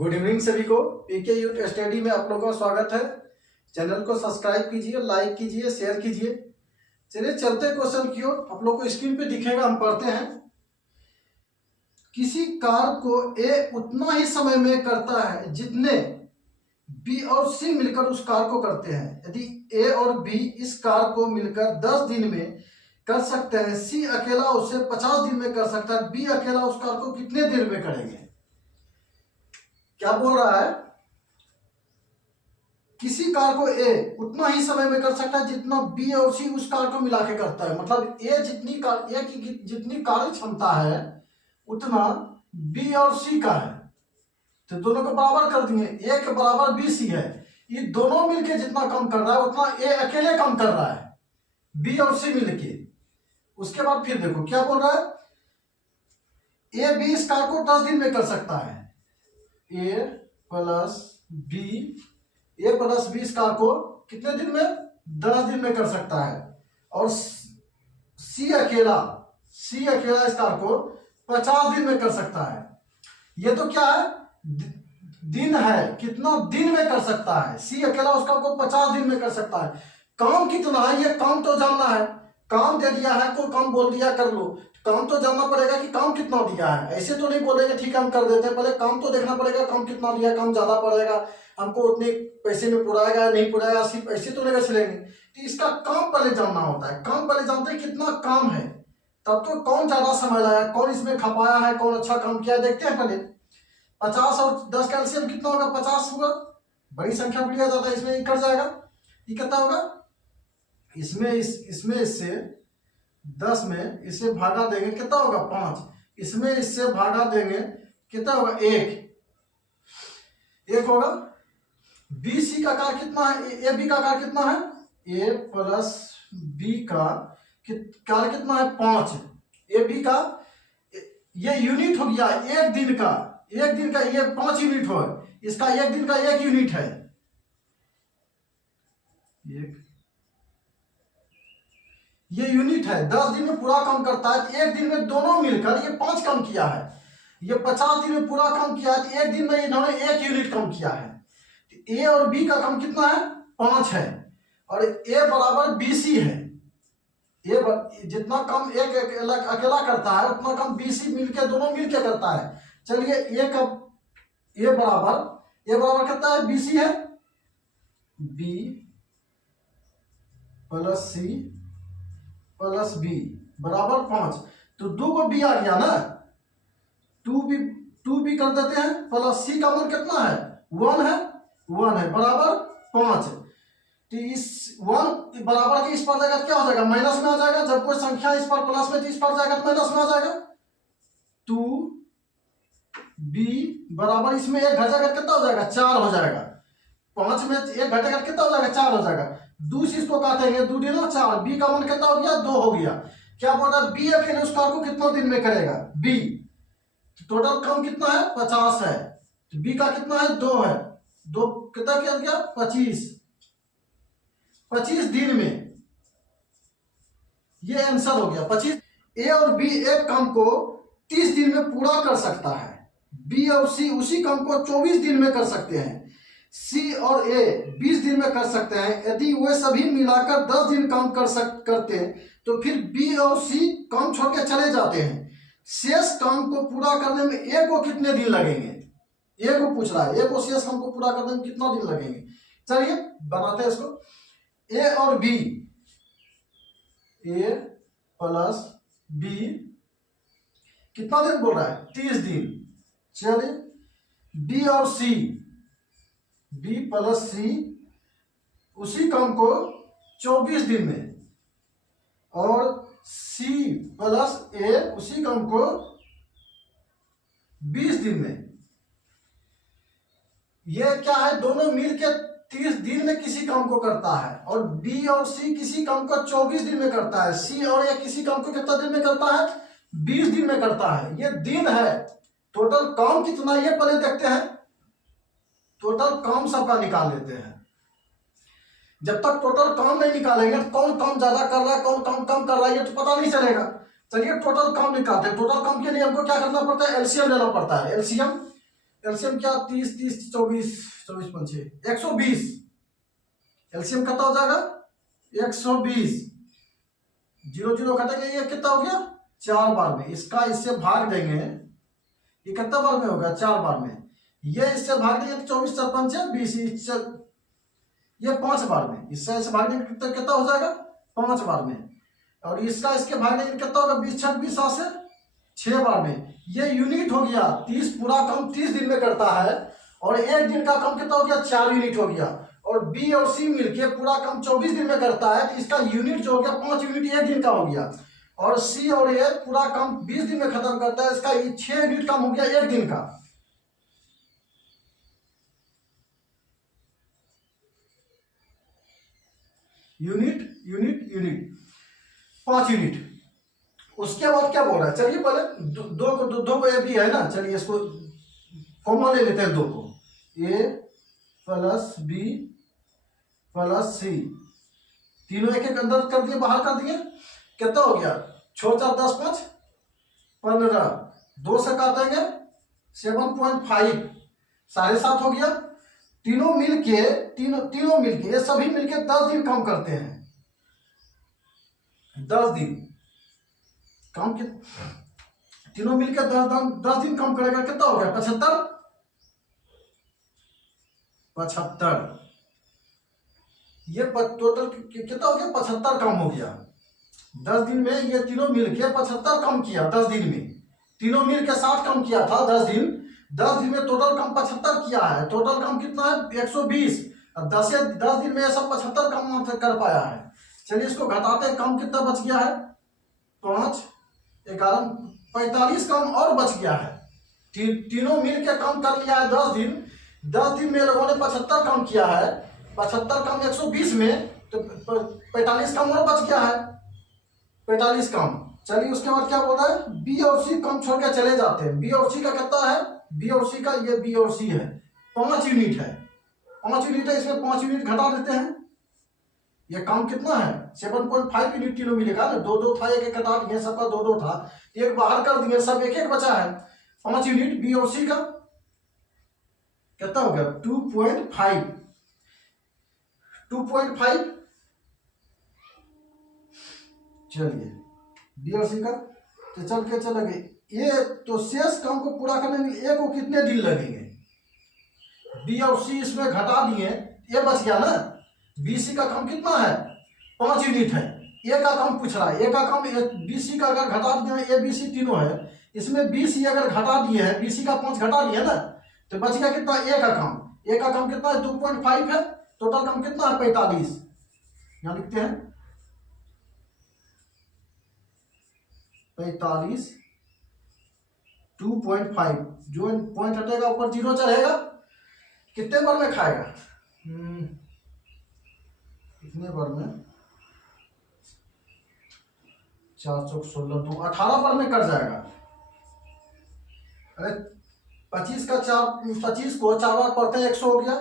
Good evening सभी को। पीके youth study में आप लोगों का स्वागत है। चैनल को सब्सक्राइब कीजिए, लाइक कीजिए, शेयर कीजिए। चलिए चलते क्वेश्चन की ओर। आप लोग को स्क्रीन पे दिखेगा, हम पढ़ते हैं। किसी कार्य को ए उतना ही समय में करता है जितने बी और सी मिलकर उस कार्य को करते हैं। यदि ए और बी इस कार्य को मिलकर 10 दिन में कर सकते हैं, सी अकेला उसे 50 दिन में कर सकता है, बी अकेला उस कार्य को कितने दिन में करेंगे? क्या बोल रहा है? किसी कार्य को ए उतना ही समय में कर सकता है जितना बी और सी उस कार्य को मिला के करता है। मतलब ए की जितनी कार्य क्षमता है उतना बी और सी का है, तो दोनों को बराबर कर दिए। ए के बराबर बी सी है, ये दोनों मिलके जितना कम कर रहा है उतना ए अकेले कम कर रहा है, बी और सी मिलके। उसके बाद फिर देखो क्या बोल रहा है, ए बी इस कार्य को 10 दिन में कर सकता है। ए प्लस बी इस कार्य को कितने दिन में? 10 दिन में कर सकता है। और सी अकेला इस कार्य को 50 दिन में कर सकता है। ये तो क्या है? दिन है, कितना दिन में कर सकता है। सी अकेला उस कार्य को 50 दिन में कर सकता है। काम कितना है, ये काम तो जानना है। काम दे दिया है, कोई काम बोल दिया कर लो, काम तो जानना पड़ेगा कि काम कितना दिया है। ऐसे तो नहीं बोलेंगे ठीक है हम कर देते हैं, पहले काम तो देखना पड़ेगा, काम कितना दिया, काम ज्यादा पड़ेगा, हमको उतने पैसे में पुराएगा या नहीं पुराएगा, सिर्फ ऐसे तो नहीं चलेंगे। तो इसका काम पहले जानना होता है। काम पहले जानते हैं कितना काम है, तब तो कौन ज्यादा समय लाया, कौन इसमें खपाया है, कौन अच्छा काम किया है, देखते हैं पहले। 50 और 10 का एलसीएम कितना होगा? 50 होगा। बड़ी संख्या बढ़िया जाता है, इसमें कट जाएगा। ये कितना होगा? इसमें इससे 10 में इससे भागा देंगे, कितना होगा? 5। इसमें इससे भागा देंगे, कितना होगा? 1 होगा। बी सी का आकार कितना है? ए बी का आकार कितना है? ए प्लस बी का कार्य कितना है? 5। ए बी का ये यूनिट हो गया एक दिन का ये 5 यूनिट हो, इसका एक दिन का 1 यूनिट है। ये यूनिट है, 10 दिन में पूरा काम करता है। एक दिन में दोनों मिलकर ये 5 काम किया है। ये 50 दिन में पूरा काम किया है, तो एक दिन में इन्होंने 1 यूनिट काम किया है। ए और बी का काम कितना है? 5 है। और ए बराबर बी सी है। ए जितना काम एक अकेला करता है उतना काम बी सी मिलके दोनों मिलके करता है। चलिए ए बराबर कितना है? बी सी है, B plus C plus B बराबर 5। तो 2 को बी आ गया ना, 2 बी कर देते हैं। प्लस सी का मान कितना है? 1 है बराबर 5। तो इस 1 बराबर के इस पर जाएगा क्या हो जाएगा? माइनस में आ जाएगा। जब कोई संख्या इस पर प्लस में, तो इस पर जाएगा तो माइनस में आ जाएगा। 2 बी बराबर इसमें 1 घटेगा कितना हो जाएगा? 4 हो जाएगा। 5 में 1 घटेगा कितना हो जाएगा? 4 हो जाएगा। 2 से इसको काटेंगे, 2 दूना 4। बी का मान कितना हो गया? 2 हो गया। क्या बोल रहा है? बी अकेले उस कार्य को कितना दिन में करेगा? बी टोटल काम कितना है? 50 है। तो बी का कितना है? 2 है। 2 कितना किया गया? 25 दिन में। ये आंसर हो गया 25। ए और बी एक काम को 30 दिन में पूरा कर सकता है। बी और सी उसी काम को 24 दिन में कर सकते हैं। सी और ए 20 दिन में कर सकते हैं। यदि वे सभी मिलाकर 10 दिन काम करते हैं तो फिर बी और सी काम छोड़ के चले जाते हैं। शेष काम को पूरा करने में ए को कितने दिन लगेंगे? ए को पूछ रहा है, ए को शेष काम को पूरा करने में कितना दिन लगेंगे? चलिए बनाते हैं इसको। ए और बी, ए प्लस बी कितना दिन बोल रहा है? 30 दिन। चलिए बी और सी, बी प्लस सी उसी काम को 24 दिन में, और सी प्लस ए उसी काम को 20 दिन में। ये क्या है? दोनों मिलकर 30 दिन में किसी काम को करता है, और बी और सी किसी काम को 24 दिन में करता है। सी और ए किसी काम को कितना दिन में करता है? 20 दिन में करता है। ये दिन है। टोटल काम कितना ये पहले देखते हैं। टोटल काम सबका निकाल लेते हैं। जब तक टोटल काम नहीं निकालेंगे तो कौन काम ज्यादा कर रहा है, कौन काम कम कर रहा है, ये तो पता नहीं चलेगा। चलिए टोटल काम निकालते हैं। टोटल काम के लिए हमको क्या करना पड़ता है? एलसीएम लेना पड़ता है। एलसीएम एलसीएम क्या 30 30 24 24 पंचे 120। एलसीएम कितना हो जाएगा 120। 0 0 घटेंगे, ये कितना हो गया 4 बार में। इसका इससे भाग देंगे, ये कितना बार में होगा 4 बार में। ये इससे भाग देंगे तो 24 4 पंचे 20, ये 5 बार में। इससे ऐसे भागने का कितना कितना हो जाएगा 5 बार में। और इसका इसके भागने का कितना होगा 20 6 20 से 6 बार में। ये यूनिट हो गया 30। पूरा काम 30 दिन में करता है और एक दिन का काम कितना हो गया 4 यूनिट हो गया। और बी और सी मिलके पूरा काम 24 दिन में करता है, तो इसका यूनिट जो हो गया 5 यूनिट एक दिन का हो गया। और सी और ए पूरा काम 20 दिन में खत्म करता है, इसका 6 यूनिट काम हो गया एक दिन का। Unit unit unit 5 unit. उसके बाद क्या बोल रहा है, चलिए पहले दो को ए भी है ना, चलिए इसको कॉमन ले लेते हैं। 2 को ए प्लस बी प्लस सी, तीनों एक एक अंदर कर दिए, बाहर कर दिए, कितना हो गया 6 4 10 5 15। 2 से काटेंगे 7.5, 7.5 हो गया। तीनों मिलके ये सभी मिलके 10 दिन काम करते हैं। 10 दिन काम के तीनों मिलकर 10 दिन काम करेगा, कितना हो गया 75। ये टोटल कितना हो गया 75 काम हो गया 10 दिन में। ये तीनों मिलके 75 काम किया 10 दिन में। तीनों मिलके 60 काम किया था 10 दिन। 10 दिन में टोटल काम 75 किया है। टोटल काम कितना है 120। 10 दिन में ये सब 75 काम कर पाया है। चलिए इसको घटाते हैं, काम कितना बच गया है 5 11 45 काम और बच गया है। तीनों मिल के काम कर लिया है 10 दिन। 10 दिन में लोगों ने 75 काम किया है। 75 काम 120 में, तो 45 काम और बच गया है 45 काम। चलिए उसके बाद क्या बोल रहा है, बी और सी काम छोड़ के चले जाते हैं। बी और सी का कितना है, बी और सी का, ये बी और सी है 5 यूनिट है। 5 यूनिट है, इसमें 5 यूनिट घटा देते हैं। ये काम कितना है 7.5 यूनिट तीनों मिलेगा ना। 2 था, एक घटा दिए, सबका 2 था, एक बाहर कर दिए, सब एक बचा है। 5 यूनिट बी और सी का कितना हो गया 2.5। चलिए बी और सी का तो चल के चलेंगे। ये तो शेष काम को पूरा करने में ए को कितने दिन लगेंगे। बी और सी इसमें घटा दिए, ये बच गया ना। बी सी का काम कितना है 5 यूनिट है। ए का काम पूछ रहा है, ए का काम बी सी का अगर घटा दिया, ए बी सी तीनों है, इसमें बी सी अगर घटा दिए है, बी सी का 5 घटा दिया ना, तो बच गया कितना ए का काम। ए का काम कितना है 2.5 है। टोटल काम कितना है 45। यहां लिखते हैं 45 2.5। जो पॉइंट हटेगा ऊपर 0 चढ़ेगा। कितने बार में खाएगा कितने बार में 4 चौक 16 2 18 बार में कट जाएगा। अरे 25 का 25 को 4 बार पढ़ते हैं 100 हो गया।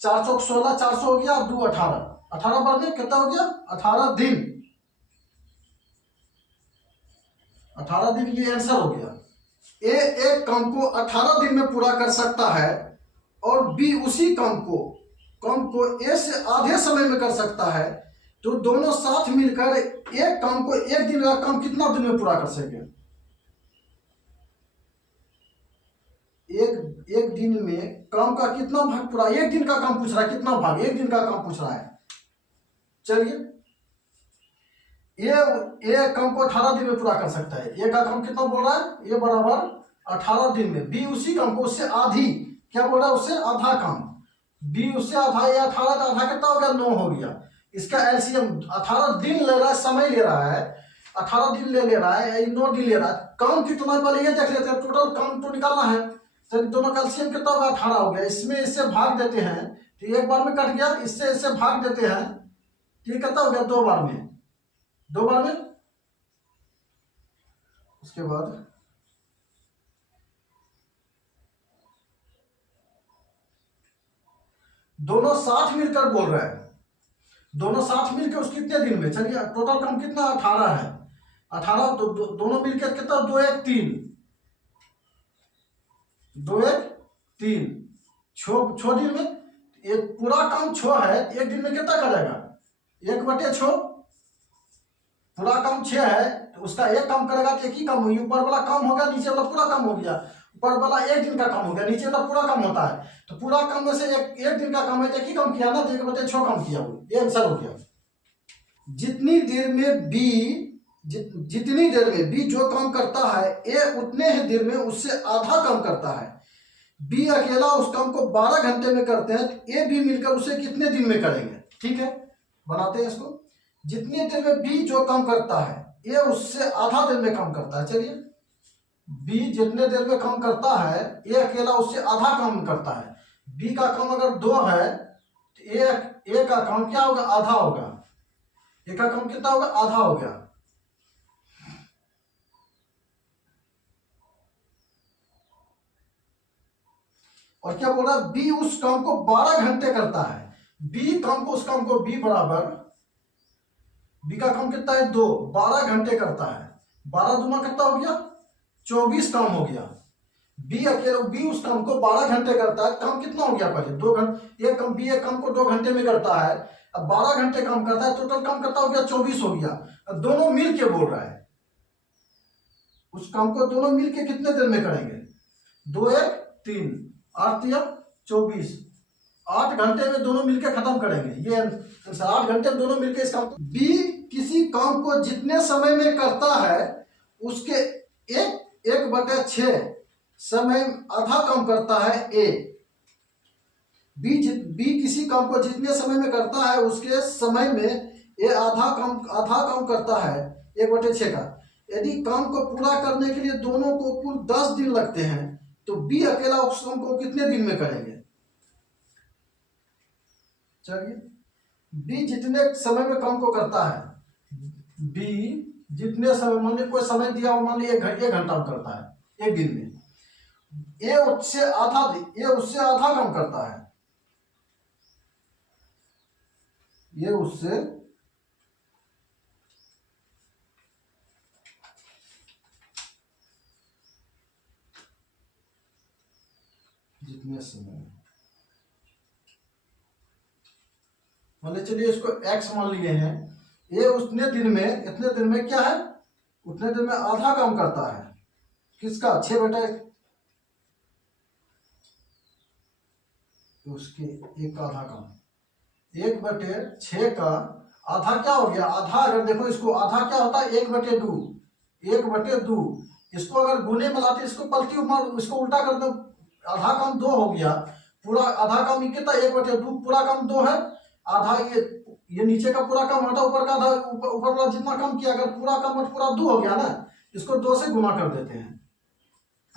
4 चौक 16 400 हो गया। 2 18 18 बार में कितना हो गया 18 दिन। 18 दिन ये आंसर हो गया। ए एक काम को 18 दिन में पूरा कर सकता है और बी उसी काम को ए से आधे समय में कर सकता है। तो दोनों साथ मिलकर एक काम को एक दिन का काम कितना दिन में पूरा कर सके। एक दिन में काम का कितना भाग पूरा, एक दिन का काम पूछ रहा है, कितना भाग एक दिन का काम पूछ रहा है। चलिए ये काम को 18 दिन में पूरा कर सकता है। ए का काम कितना बोल रहा है, ए बराबर 18 दिन में। बी उसी काम को उससे आधी, क्या बोल रहा है, उससे आधा काम। बी उससे आधा, या 18 का आधा कितना हो गया 9 हो गया। इसका एलसीएम 18 दिन ले रहा है, समय ले रहा है 18 दिन ले रहा है, 9 दिन ले रहा है। काम कितना पहले ये देख लेते हैं, टोटल काम तो निकालना है। चलिए दोनों का एलसीएम कितना होगा 18 हो गया। इसमें इससे भाग देते हैं तो एक बार में कट गया, इससे इससे भाग देते हैं तो ये कितना हो गया 2 बार में। 2 बार में उसके बाद दोनों साथ मिलकर बोल रहे हैं, दोनों साथ मिलकर उस कितने दिन में। चलिए टोटल काम कितना 18 है। 18 दोनों मिलकर कितना 2 1 3 2 1 3, 6 दिन में। ये पूरा काम 6 है, एक दिन में कितना करेगा? 1/6। पूरा काम 6 है तो उसका एक काम करेगा तो एक ही काम होगी। ऊपर वाला काम हो गया, नीचे वाला पूरा काम हो गया। ऊपर वाला एक दिन का काम हो गया, नीचे वाला पूरा काम होता है। तो पूरा काम में से एक दिन का काम है तो एक ही काम किया ना, तो 1/6 काम किया वो, ये आंसर हो गया। जितनी देर में बी जो काम करता है, ए उतने ही देर में उससे आधा काम करता है। बी अकेला उस काम को 12 घंटे में करते हैं, तो ए बी मिलकर उसे कितने दिन में करेंगे? ठीक है, बनाते हैं इसको। जितनी देर में बी जो काम करता है, ए उससे आधा देर में काम करता है। चलिए, बी जितने देर में काम करता है, ए अकेला उससे आधा काम करता है। बी का काम अगर 2 है तो ए का काम क्या होगा? आधा होगा। ए का काम कितना होगा? आधा हो गया। और क्या बोल रहा है? बी उस काम को 12 घंटे करता है। बी बराबर, बी का काम कितना है? 2, 12 घंटे करता है। 12 दूना कितना हो गया? 24 काम हो गया। बी उस काम को 12 घंटे करता है। काम कितना हो गया? पहले 2 घंटे। एक काम को 2 घंटे में करता है, अब 12 घंटे काम करता है। टोटल काम कितना हो गया? 24 हो गया। अब दोनों मिल के बोल रहा है, उस काम को दोनों मिल के कितने देर में करेंगे? 2 1 3, 8 3 24, 8 घंटे में दोनों मिलकर खत्म करेंगे। ये 8 घंटे में दोनों मिलकर इस काम को। बी किसी काम को जितने समय में करता है, उसके 1/6 समय आधा काम करता है ए। बी किसी काम को जितने समय में करता है, उसके समय में ए आधा काम करता है 1/6 का। यदि काम को पूरा करने के लिए दोनों को कुल 10 दिन लगते हैं, तो बी अकेला उस काम को कितने दिन में करेंगे? चलिए, बी जितने समय में काम को करता है, बी जितने समय, मान लीजिए कोई समय दिया हो, मान लीजिए 1 घंटा करता है एक दिन में। ए उससे आधा काम करता है। ये उससे जितने समय, मान लीजिए, चलिए इसको x मान लिए हैं। ये उतने दिन में क्या है? उतने दिन में आधा काम करता है। किसका? 6/, उसके एक आधा काम, 1/6 का आधा क्या हो गया? आधा, अगर देखो इसको, आधा क्या होता है? 1/2। इसको अगर गुने में लाते, इसको पलटी मार, इसको उल्टा कर दो, आधा काम 2 हो गया। पूरा आधा काम कितना? 1/2। पूरा काम 2 है, आधा ये नीचे का पूरा काम हटा, ऊपर का आधा, ऊपर वाला जितना काम किया, अगर पूरा काम पूरा 2 हो गया ना, इसको 2 से गुना कर देते हैं।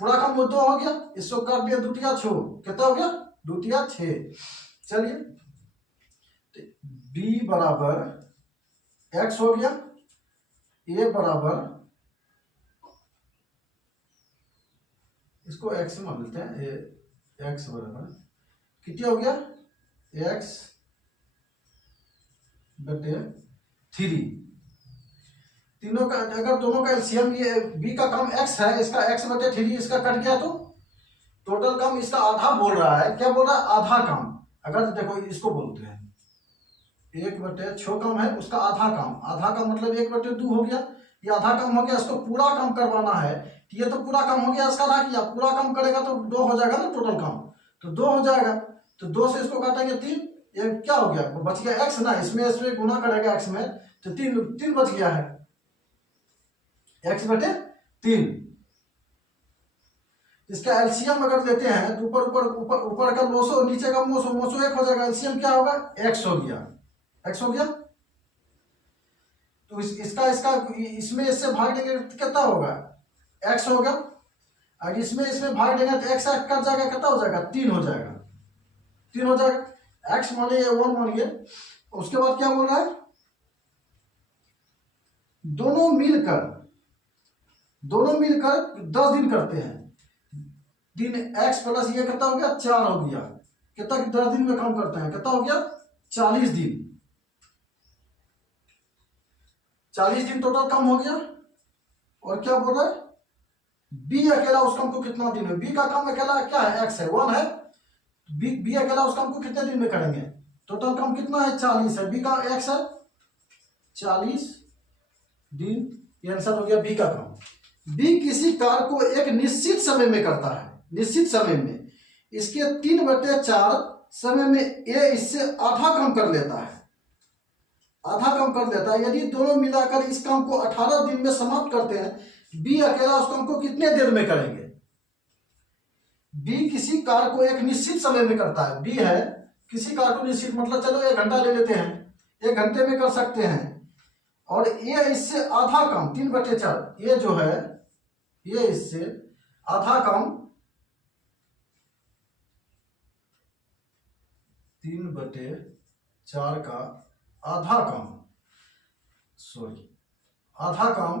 पूरा काम 2 हो गया, इसको कर दिया 2 तिया 6, कितना हो गया? 2 तिया 6। चलिए, बी बराबर x हो गया, ए बराबर, इसको x मान लेते हैं, x बराबर कितना हो गया? x/3। तीनों का अगर दोनों का एलसीएम, ये बी का काम x है, इसका x/3, इसका कट गया तो टोटल काम इसका आधा बोल रहा है। क्या बोल रहा है? आधा काम। अगर देखो इसको बोलते हैं 1/6 काम है, उसका आधा काम मतलब 1/2 हो गया। ये आधा काम हो गया, इसको पूरा काम करवाना है। ये तो पूरा काम हो गया, इसका आधा किया। पूरा काम करेगा तो 2 हो जाएगा ना टोटल काम, तो 2 हो जाएगा। तो 2 से इसको काटेंगे 3, ये क्या हो गया? बच गया x ना, इसमें गुना करेगा x में, तो 3 बच गया है, x/3। इसका एलसीएम अगर लेते हैं तो ऊपर का लोसो, नीचे का मोसो 1 हो जाएगा। एलसीएम क्या होगा? x हो गया। तो इसका इसमें इससे भाग देंगे कितना होगा? x होगा। अगर इसमें भाग देंगे तो x कट जाएगा, कितना हो जाएगा? 3 हो जाएगा। x मानिए, 1 मानिए। उसके बाद क्या बोल रहा है? दोनों मिलकर 10 दिन करते हैं। दिन x प्लस ये कितना हो गया? 4 हो गया। कितना 10 दिन में काम करते हैं? कितना हो गया? 40 दिन। 40 दिन टोटल काम हो गया। और क्या बोल रहा है? बी अकेला उस काम को कितना दिन में, बी का काम अकेला क्या है, एक्स है, 1 है, बी अकेला उस काम को कितने दिन में करेंगे, टोटल काम कितना है 40 है, बी का एक्स है 40 दिन, ये आंसर हो गया बी का काम। बी किसी कार्य को एक निश्चित समय में करता है, निश्चित समय में, इसके 3/4 समय में ए इससे आधा काम कर लेता है, आधा काम कर लेता है। यदि दोनों मिलाकर इस काम को 18 दिन में समाप्त करते हैं, बी अकेला उस काम को कितने देर में करेंगे। बी किसी कार्य को एक निश्चित समय में करता है, बी है किसी कार्य को निश्चित, मतलब चलो 1 घंटा ले लेते हैं, 1 घंटे में कर सकते हैं, और ये इससे आधा काम 3/4, ये जो है ये इससे आधा काम 3/4 का आधा काम, सॉरी आधा काम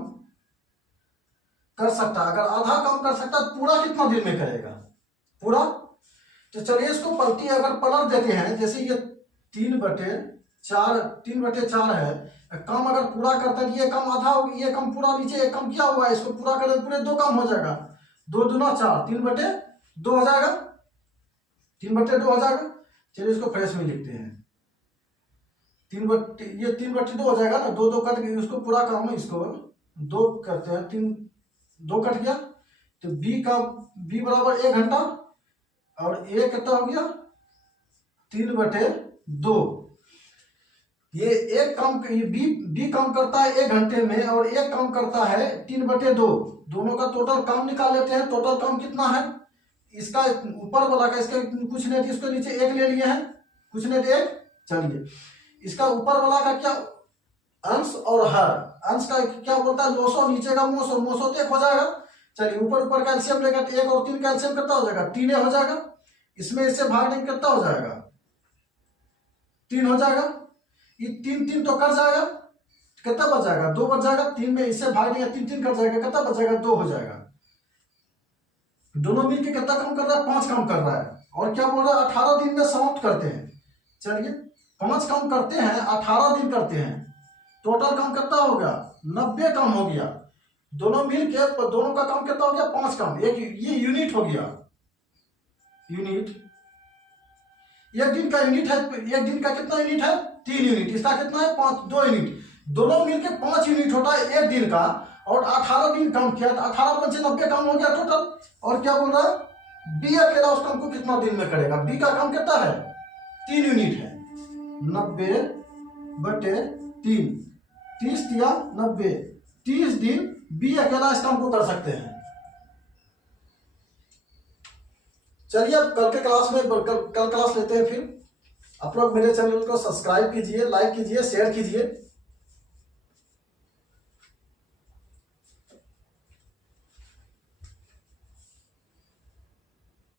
कर सकता है। अगर आधा काम कर सकता है पूरा कितना दिन में करेगा, पूरा, तो चलिए इसको पलटी अगर पलट देते हैं, जैसे ये 3/4 है, काम अगर पूरा करता है, ये काम आधा, ये काम पूरा, नीचे एक काम किया हुआ है, इसको पूरा कर पूरे 2 काम हो जाएगा, 2 दूना 4, 3/2 हो जाएगा, 3/2 हो जाएगा। चलिए इसको फ्रेश में लिखते हैं, ये 3/2 हो जाएगा ना, 2 कट गई, उसको पूरा काम है, इसको 2 करते हैं, 2 कट गया, तो बी बराबर 1 घंटा, और ए कितना हो गया 3/2। ये एक काम, ये बी काम करता है 1 घंटे में, और एक काम करता है 3/2, दोनों का टोटल काम निकाल लेते हैं। टोटल काम कितना है, इसका ऊपर वाला का, इसके कुछ नहीं थी, इसको नीचे 1 ले लिए हैं, कुछ नहीं थे 1, चलिए इसका ऊपर वाला का क्या, अंश और हर, अंश का क्या बोलता है लोसो, नीचे का मोसो, मोसो तो 1 हो जाएगा। चलिए ऊपर ऊपर का एलसीएम लेगा, 1 और 3 का एलसीएम कितना हो जाएगा, 3 हो जाएगा, इसमें इससे भाग देंगे कितना हो जाएगा, 3 हो जाएगा, ये 3 तो कट जाएगा, कितना बच जाएगा, 2 बच जाएगा, 3 में इससे भाग देंगे, 3 कट जाएगा, कितना बच जाएगा, 2 हो जाएगा। दोनों मिलकर कितना काम कर रहा है, 5 काम कर रहा है, और क्या बोल रहा है 18 दिन में समाप्त करते हैं। चलिए 5 काम करते हैं, 18 दिन करते हैं, टोटल काम कितना हो गया 90 काम हो गया, दोनों मिलके दोनों का काम कितना हो गया 5 काम, एक ये यूनिट हो गया, यूनिट, 1 दिन का यूनिट है, 1 दिन का कितना यूनिट है 3 यूनिट, इसका कितना है 2 यूनिट, दोनों मिलके 5 यूनिट होता है 1 दिन का, और 18 दिन काम किया, 18 से 90 काम हो गया टोटल। और क्या बोल रहा है, बी अकेला उस काम को कितना दिन में करेगा, बी का काम कितना है 3 यूनिट है, 90/3, 30 या 90, 30 दिन बी अकेला इस काम को कर सकते हैं। चलिए अब कल के क्लास में कल क्लास लेते हैं फिर। आप लोग मेरे चैनल को सब्सक्राइब कीजिए, लाइक कीजिए, शेयर कीजिए।